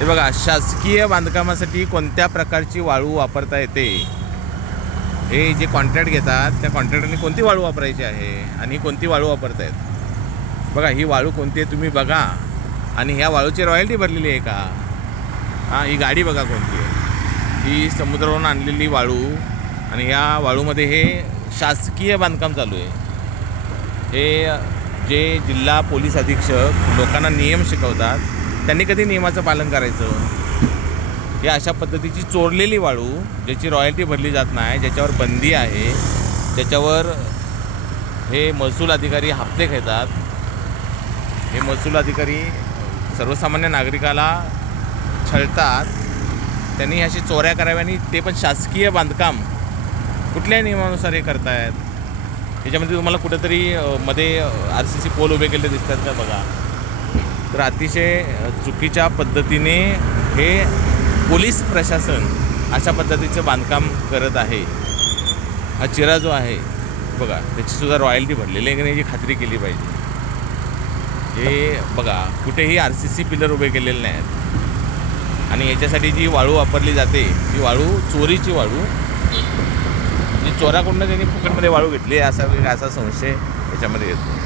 हे बघा, शासकीय बांधकामासाठी कोणत्या प्रकारची वाळू वापरता येते, हे जे कॉन्ट्रॅक्ट घेतात त्या कॉन्ट्रॅक्टरने कोणती वाळू वापरायची आहे आणि कोणती वाळू वापरतायत. बघा ही वाळू कोणती आहे तुम्ही बघा, आणि ह्या वाळूची रॉयल्टी भरलेली आहे का. हां, ही गाडी बघा कोणती आहे, ही समुद्रावरून आणलेली वाळू, आणि ह्या वाळूमध्ये हे शासकीय बांधकाम चालू आहे. हे जे जिल्हा पोलीस अधीक्षक लोकांना नियम शिकवतात, त्यांनी कधी नियमाचं पालन करायचं. हे अशा पद्धतीची चोरलेली वाळू, ज्याची रॉयल्टी भरली जात नाही, ज्याच्यावर बंदी आहे, ज्याच्यावर हे महसूल अधिकारी हप्ते घेतात. हे महसूल अधिकारी सर्वसामान्य नागरिकाला छळतात. त्यांनी अशी चोऱ्या कराव्या, आणि ते पण शासकीय बांधकाम कुठल्या नियमानुसार हे करतायत. त्याच्यामध्ये तुम्हाला कुठेतरी मध्ये RCC पोल उभे केले दिसतात का बघा. तर अतिशय चुकीच्या पद्धतीने हे पोलीस प्रशासन अशा पद्धतीचं बांधकाम करत आहे. हा चिरा जो आहे बघा, त्याचीसुद्धा रॉयल्टी भरलेली आहे की नाही याची खात्री केली पाहिजे. हे बघा, कुठेही RCC पिलर उभे केलेले नाहीत, आणि याच्यासाठी जी वाळू वापरली जाते ती वाळू चोरीची वाळू, जी चोराकडून त्यांनी फुकटमध्ये वाळू घेतली असा संशय याच्यामध्ये येतो.